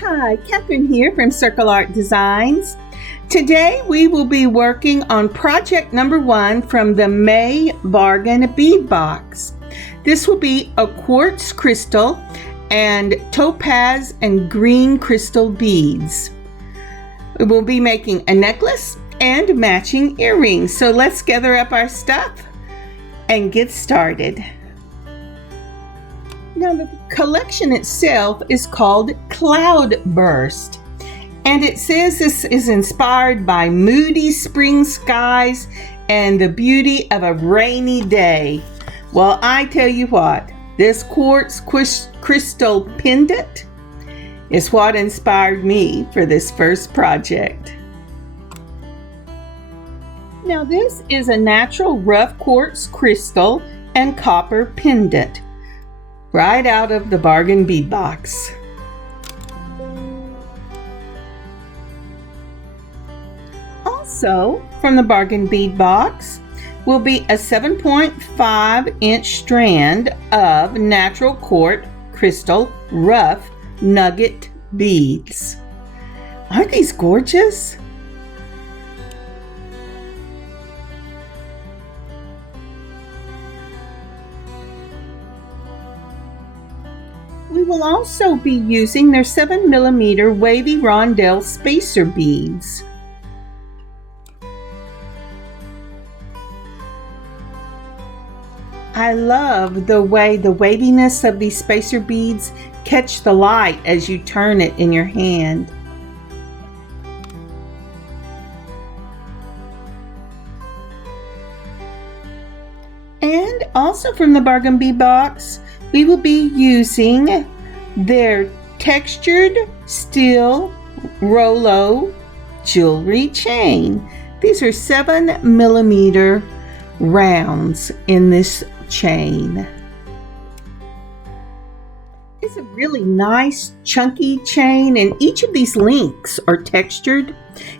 Hi, Kathryn here from Circle Art Designs. Today we will be working on project number 1 from the May Bargain Bead Box. This will be a quartz crystal and topaz and green crystal beads. We will be making a necklace and matching earrings. So let's gather up our stuff and get started. Now the collection itself is called Cloudburst, and it says this is inspired by moody spring skies and the beauty of a rainy day. Well, I tell you what, this quartz crystal pendant is what inspired me for this first project. Now this is a natural rough quartz crystal and copper pendant, right out of the Bargain Bead Box. Also from the Bargain Bead Box will be a 7.5-inch strand of natural quartz crystal rough nugget beads. Aren't these gorgeous? We will also be using their 7mm wavy rondelle spacer beads. I love the way the waviness of these spacer beads catch the light as you turn it in your hand. And also from the Bargain Bead Box, we will be using their textured steel rolo jewelry chain. These are 7mm rounds in this chain. It's a really nice chunky chain, and each of these links are textured.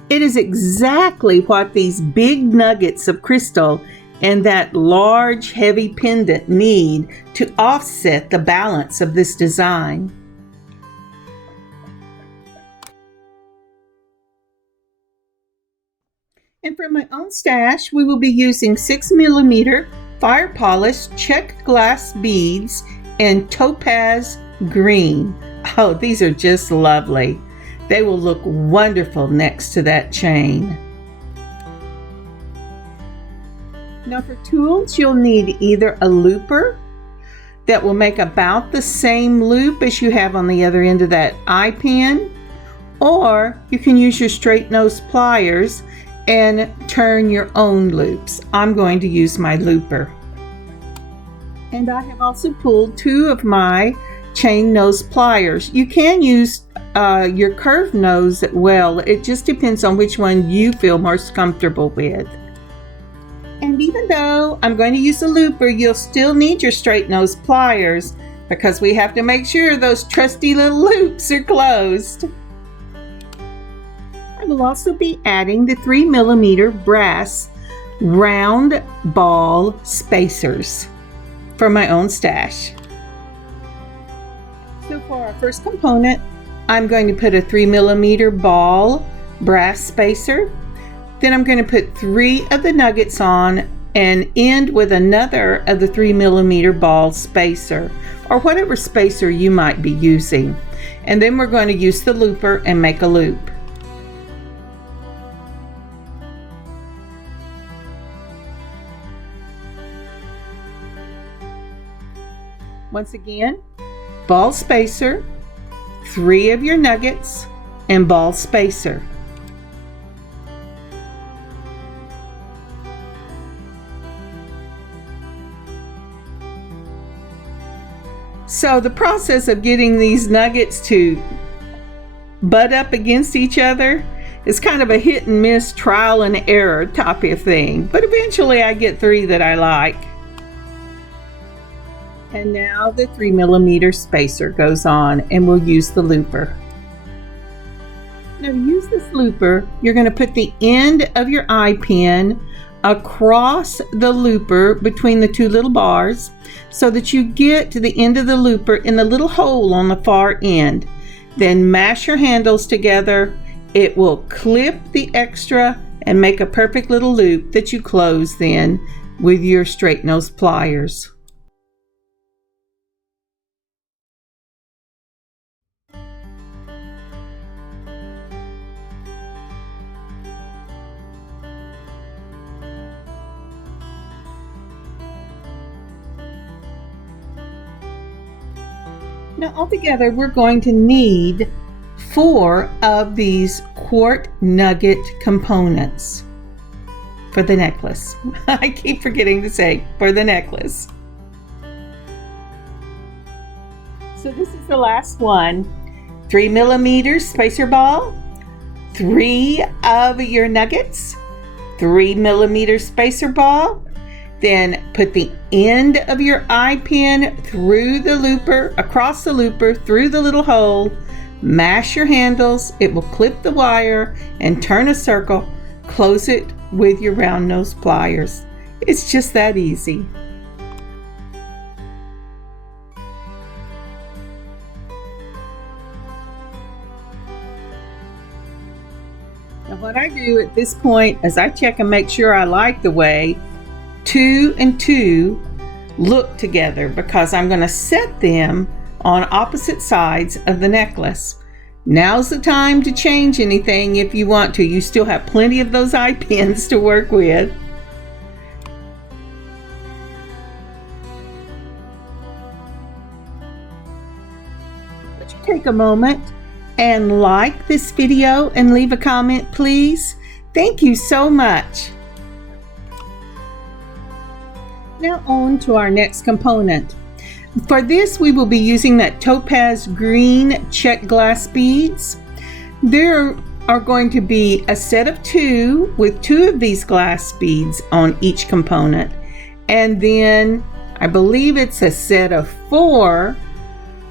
It is exactly what these big nuggets of crystal and that large heavy pendant need to offset the balance of this design. And for my own stash, we will be using 6mm firepolish Czech glass beads in topaz green. Oh, these are just lovely. They will look wonderful next to that chain. Now for tools, you'll need either a looper that will make about the same loop as you have on the other end of that eye pin, or you can use your straight nose pliers and turn your own loops. I'm going to use my looper. And I have also pulled 2 of my chain nose pliers. You can use your curved nose as well. It just depends on which one you feel most comfortable with. And even though I'm going to use a looper, you'll still need your straight nose pliers because we have to make sure those trusty little loops are closed. I will also be adding the 3mm brass round ball spacers for my own stash. So for our first component, I'm going to put a 3mm ball brass spacer. Then I'm going to put 3 of the nuggets on and end with another of the 3mm ball spacer, or whatever spacer you might be using. And then we're going to use the looper and make a loop. Once again, ball spacer, 3 of your nuggets, and ball spacer. So the process of getting these nuggets to butt up against each other is kind of a hit and miss, trial and error type of thing, but eventually I get 3 that I like. And now the 3mm spacer goes on, and we'll use the looper. Now to use this looper, you're going to put the end of your eye pin across the looper between the 2 little bars so that you get to the end of the looper in the little hole on the far end. Then mash your handles together. It will clip the extra and make a perfect little loop that you close then with your straight nose pliers. Now altogether we're going to need 4 of these quart nugget components for the necklace. I keep forgetting to say for the necklace. So this is the last one. 3mm spacer ball, 3 of your nuggets, 3mm spacer ball. Then put the end of your eye pin through the looper, across the looper, through the little hole. Mash your handles. It will clip the wire and turn a circle. Close it with your round nose pliers. It's just that easy. Now what I do at this point is I check and make sure I like the way 2 and 2 look together, because I'm going to set them on opposite sides of the necklace. Now's the time to change anything if you want to. You still have plenty of those eye pins to work with. Would you take a moment and like this video and leave a comment, please? Thank you so much. Now on to our next component. For this we will be using that Topaz green Czech glass beads. There are going to be a set of 2 with 2 of these glass beads on each component, and then I believe it's a set of 4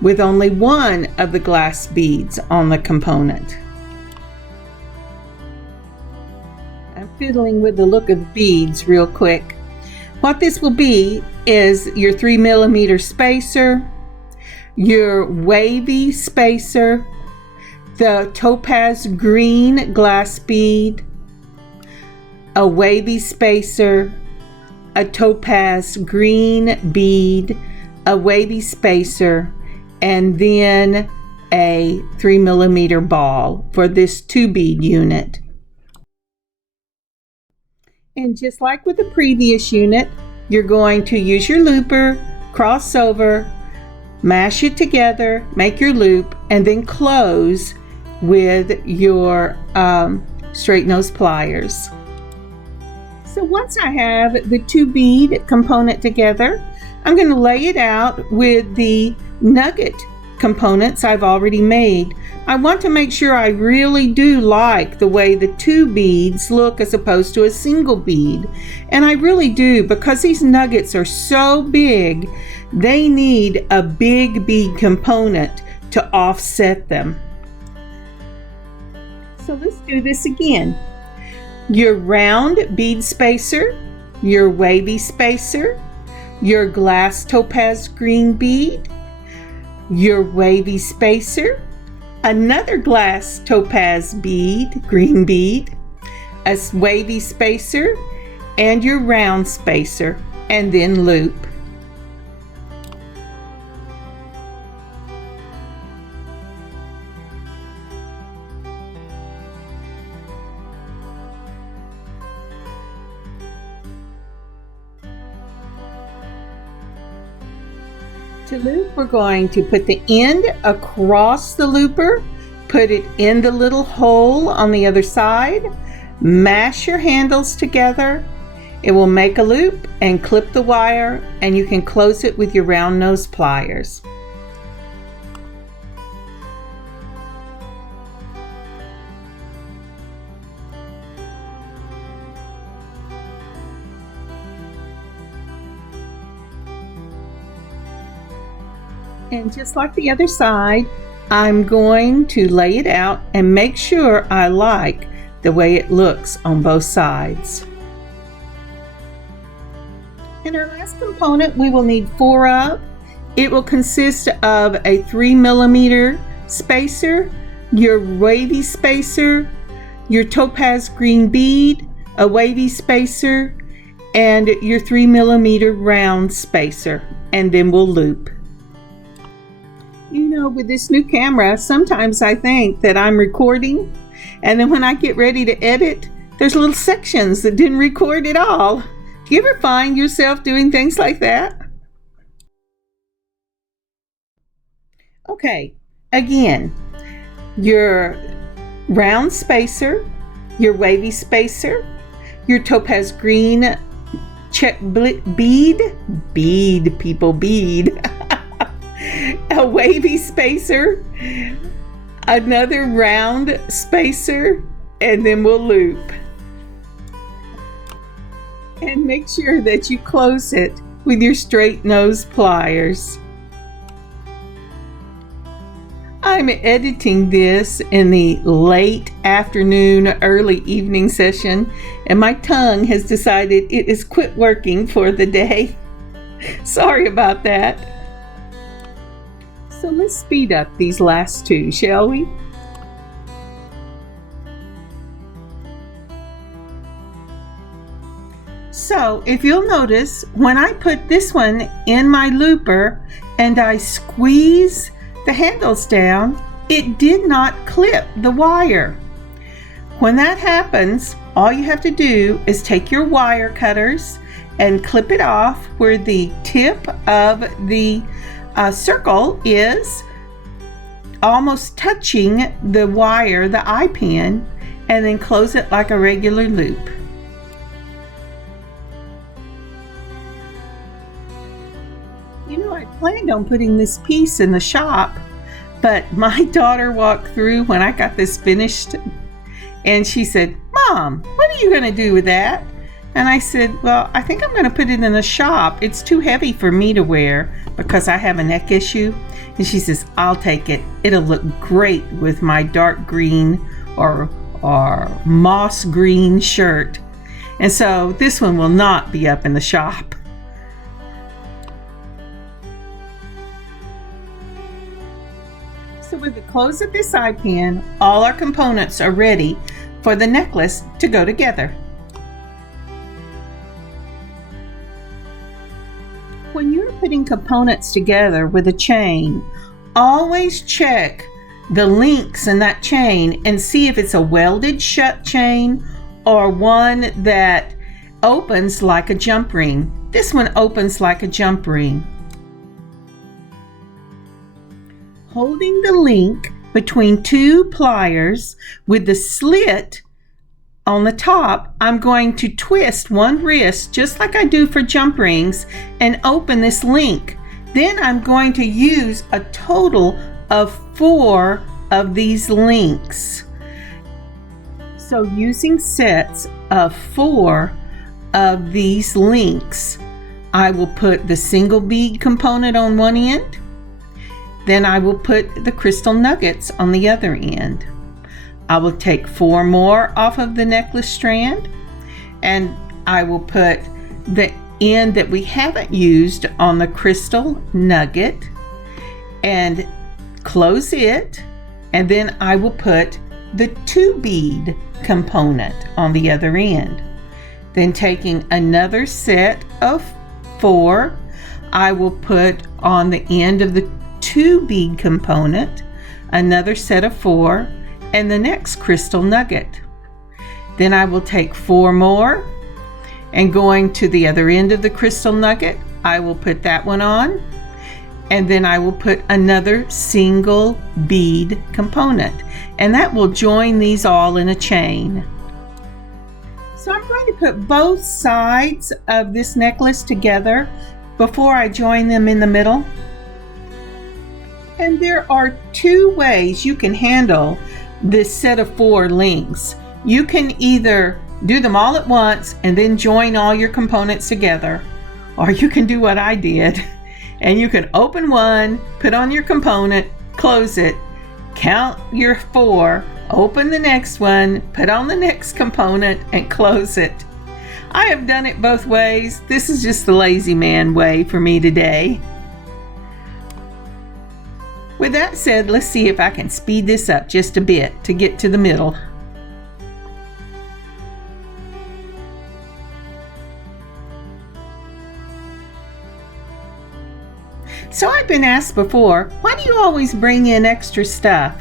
with only 1 of the glass beads on the component. I'm fiddling with the look of beads real quick. What this will be is your 3mm spacer, your wavy spacer, the Topaz green glass bead, a wavy spacer, a Topaz green bead, a wavy spacer, and then a 3mm ball for this 2-bead unit. And just like with the previous unit, you're going to use your looper, cross over, mash it together, make your loop, and then close with your straight nose pliers. So once I have the 2-bead component together, I'm going to lay it out with the nugget components I've already made. I want to make sure I really do like the way the 2 beads look as opposed to a single bead. And I really do, because these nuggets are so big, they need a big bead component to offset them. So let's do this again. Your round bead spacer, your wavy spacer, your glass Topaz green bead, your wavy spacer, another glass Topaz bead, green bead, a wavy spacer, and your round spacer, and then loop. To loop, we're going to put the end across the looper, put it in the little hole on the other side, mash your handles together. It will make a loop and clip the wire, and you can close it with your round nose pliers. And just like the other side, I'm going to lay it out and make sure I like the way it looks on both sides. And our last component we will need 4 of. It will consist of a 3mm spacer, your wavy spacer, your topaz green bead, a wavy spacer, and your 3mm round spacer, and then we'll loop. You know, with this new camera, sometimes I think that I'm recording, and then when I get ready to edit, there's little sections that didn't record at all. Do you ever find yourself doing things like that? Okay, again, your round spacer, your wavy spacer, your topaz green Czech bead, a wavy spacer, another round spacer, and then we'll loop. And make sure that you close it with your straight nose pliers. I'm editing this in the late afternoon, early evening session, and my tongue has decided it has quit working for the day. Sorry about that. So let's speed up these last two, shall we? So if you'll notice, when I put this one in my looper and I squeeze the handles down, it did not clip the wire. When that happens, all you have to do is take your wire cutters and clip it off where the tip of the circle is almost touching the wire, the eye pin, and then close it like a regular loop. You know, I planned on putting this piece in the shop, but my daughter walked through when I got this finished and she said, "Mom, what are you going to do with that?" And I said, "Well, I think I'm going to put it in the shop. It's too heavy for me to wear because I have a neck issue." And she says, "I'll take it. It'll look great with my dark green or moss green shirt." And so this one will not be up in the shop. So with the close of this eye pin, all our components are ready for the necklace to go together. When you're putting components together with a chain, always check the links in that chain and see if it's a welded shut chain or one that opens like a jump ring. This one opens like a jump ring. Holding the link between two pliers with the slit on the top, I'm going to twist one wrist just like I do for jump rings and open this link. Then I'm going to use a total of 4 of these links. So using sets of 4 of these links, I will put the single bead component on one end. Then I will put the crystal nuggets on the other end. I will take 4 more off of the necklace strand, and I will put the end that we haven't used on the crystal nugget and close it, and then I will put the 2 bead component on the other end. Then taking another set of 4, I will put on the end of the 2 bead component, another set of 4, and the next crystal nugget. Then I will take 4 more, and going to the other end of the crystal nugget, I will put that one on, and then I will put another single bead component, and that will join these all in a chain. So I'm going to put both sides of this necklace together before I join them in the middle. And there are 2 ways you can handle this set of 4 links. You can either do them all at once and then join all your components together, or you can do what I did and you can open one, put on your component, close it, count your 4, open the next one, put on the next component, and close it. I have done it both ways. This is just the lazy man way for me today. With that said, let's see if I can speed this up just a bit to get to the middle. So I've been asked before, why do you always bring in extra stuff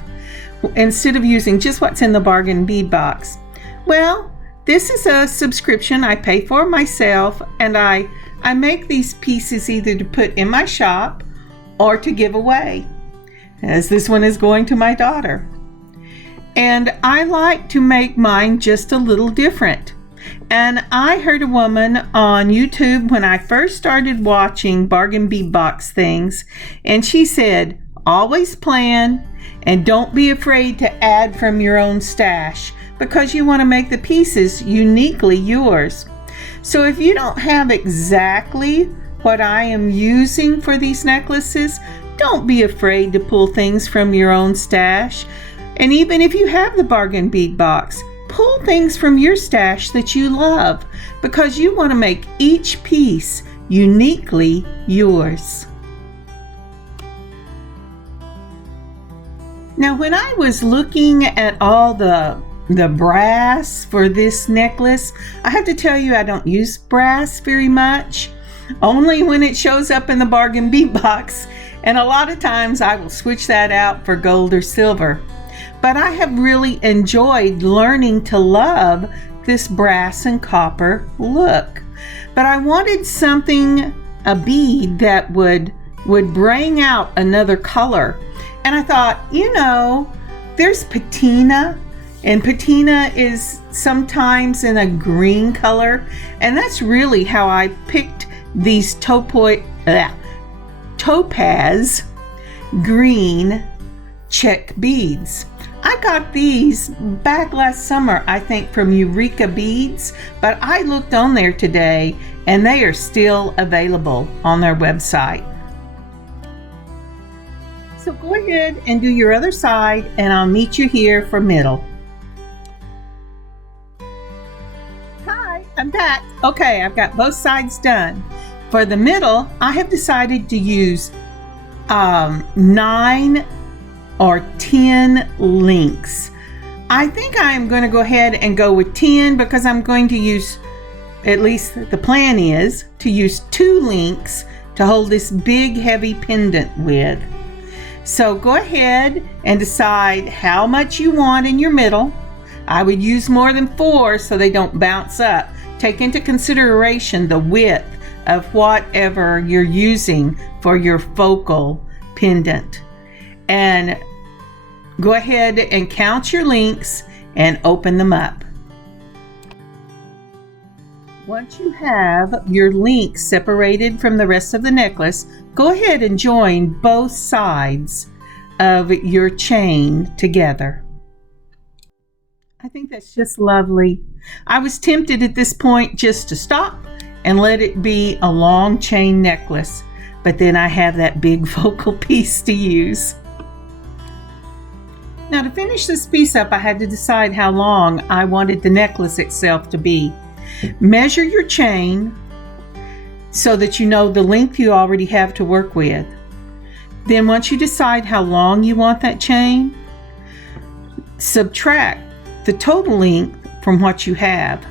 instead of using just what's in the Bargain Bead Box? Well, this is a subscription I pay for myself, and I make these pieces either to put in my shop or to give away, as this one is going to my daughter. And I like to make mine just a little different. And I heard a woman on YouTube when I first started watching Bargain Bead Box things, and she said, always plan and don't be afraid to add from your own stash, because you want to make the pieces uniquely yours. So if you don't have exactly what I am using for these necklaces, don't be afraid to pull things from your own stash. And even if you have the Bargain Bead Box, pull things from your stash that you love, because you want to make each piece uniquely yours. Now, when I was looking at all the brass for this necklace, I have to tell you I don't use brass very much, only when it shows up in the Bargain Bead Box, and a lot of times I will switch that out for gold or silver. But I have really enjoyed learning to love this brass and copper look. But I wanted something, a bead that would bring out another color. And I thought, you know, there's patina, and patina is sometimes in a green color, and that's really how I picked these Topaz green Czech beads. I got these back last summer, I think, from Eureka Beads, but I looked on there today and they are still available on their website. So go ahead and do your other side, and I'll meet you here for middle. Hi, I'm back. Okay, I've got both sides done. For the middle, I have decided to use 9 or 10 links. I think I'm going to go ahead and go with 10, because I'm going to use, at least the plan is, to use 2 links to hold this big heavy pendant with. So go ahead and decide how much you want in your middle. I would use more than 4 so they don't bounce up. Take into consideration the width of whatever you're using for your focal pendant. And go ahead and count your links and open them up. Once you have your links separated from the rest of the necklace, go ahead and join both sides of your chain together. I think that's just lovely. I was tempted at this point just to stop and let it be a long chain necklace, but then I have that big focal piece to use. Now, to finish this piece up, I had to decide how long I wanted the necklace itself to be. Measure your chain so that you know the length you already have to work with. Then once you decide how long you want that chain, subtract the total length from what you have.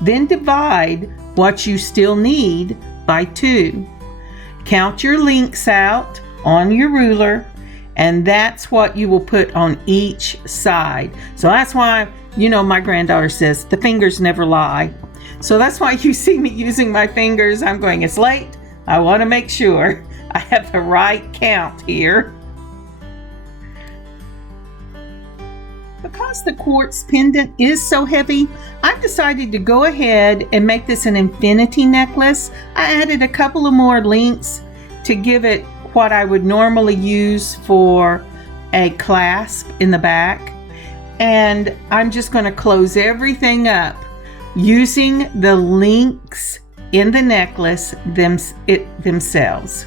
Then divide what you still need by 2. Count your links out on your ruler, and that's what you will put on each side. So that's why, you know, my granddaughter says the fingers never lie. So that's why you see me using my fingers. I'm going, it's late. I want to make sure I have the right count here. Because the quartz pendant is so heavy, I've decided to go ahead and make this an infinity necklace. I added a couple of more links to give it what I would normally use for a clasp in the back. And I'm just going to close everything up using the links in the necklace themselves.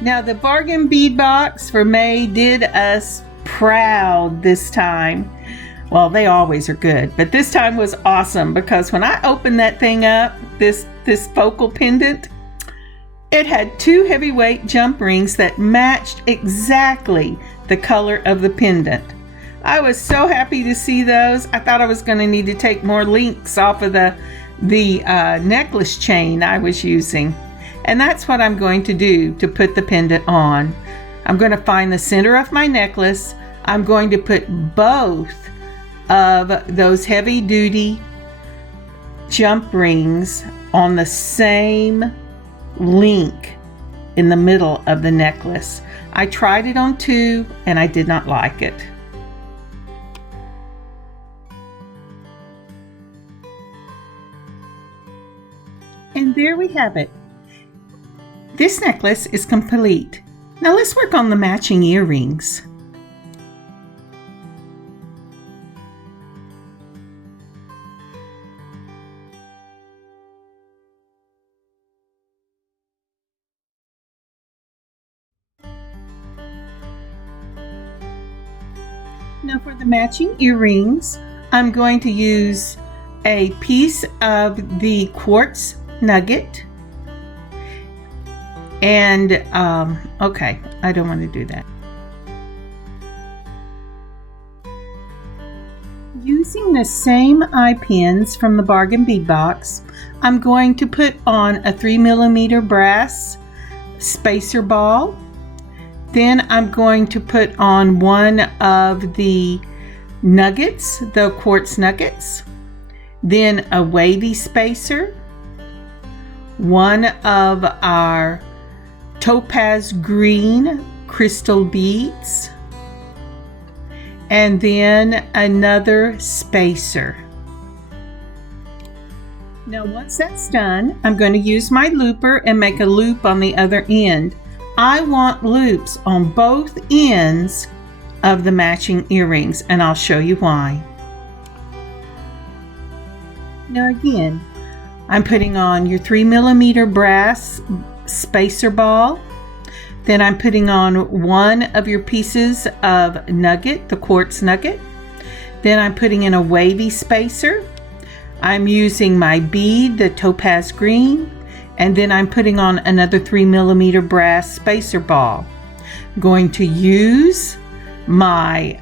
Now, the Bargain Bead Box for May did us proud this time. Well, they always are good, but this time was awesome, because when I opened that thing up, this focal pendant, It had 2 heavyweight jump rings that matched exactly the color of the pendant. I was so happy to see those. I thought I was going to need to take more links off of the necklace chain I was using. And that's what I'm going to do to put the pendant on. I'm going to find the center of my necklace. I'm going to put both of those heavy duty jump rings on the same link in the middle of the necklace. I tried it on 2 and I did not like it. And there we have it. This necklace is complete. Now let's work on the matching earrings. Now for the matching earrings, I'm going to use a piece of the quartz nugget. And, okay, I don't want to do that. Using the same eye pins from the Bargain Bead Box, I'm going to put on a 3mm brass spacer ball. Then I'm going to put on one of the nuggets, the quartz nuggets. Then a wavy spacer, one of our Topaz green crystal beads, and then another spacer. Now once that's done, I'm going to use my looper and make a loop on the other end. I want loops on both ends of the matching earrings, and I'll show you why. Now again, I'm putting on your 3mm brass spacer ball. Then I'm putting on one of your pieces of nugget, the quartz nugget. Then I'm putting in a wavy spacer. I'm using my bead, the Topaz green, and then I'm putting on another 3mm brass spacer ball. I'm going to use my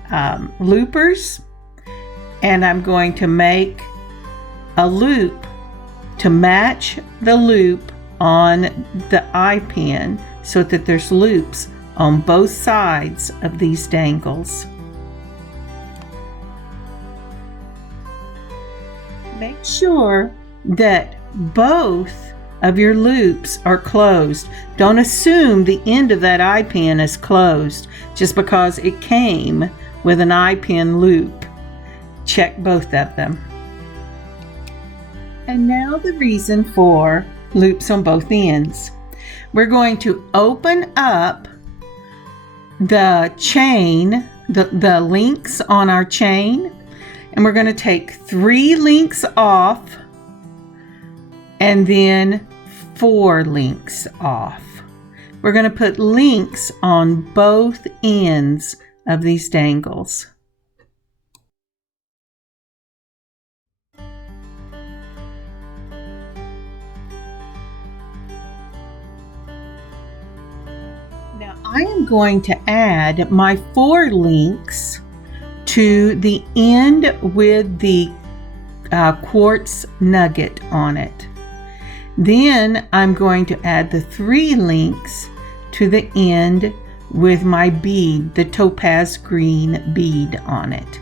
loopers, and I'm going to make a loop to match the loop on the eye pin so that there's loops on both sides of these dangles. Make sure that both of your loops are closed. Don't assume the end of that eye pin is closed just because it came with an eye pin loop. Check both of them. And now the reason for loops on both ends. We're going to open up the chain, the links on our chain, and we're going to take 3 links off and then 4 links off. We're going to put links on both ends of these dangles. Now I am going to add my 4 links to the end with the quartz nugget on it. Then I'm going to add the 3 links to the end with my bead, the Topaz green bead on it.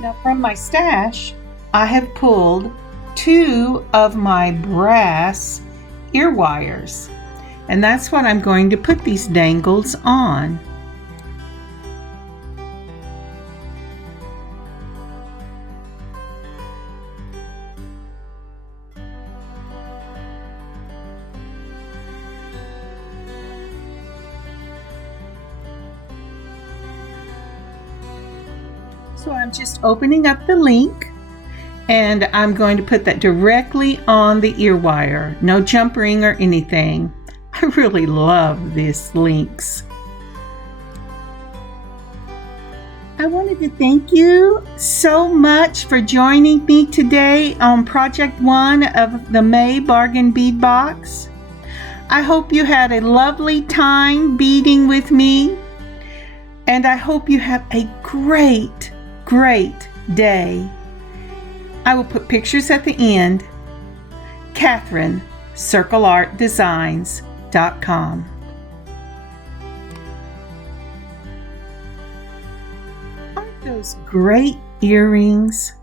Now from my stash, I have pulled 2 of my brass ear wires, and that's what I'm going to put these dangles on. So I'm just opening up the link and I'm going to put that directly on the ear wire. No jump ring or anything. I really love these links. I wanted to thank you so much for joining me today on Project 1 of the May Bargain Bead Box. I hope you had a lovely time beading with me, and I hope you have a great day. I will put pictures at the end. Kathryn, circleartdesigns.com. Aren't those great earrings?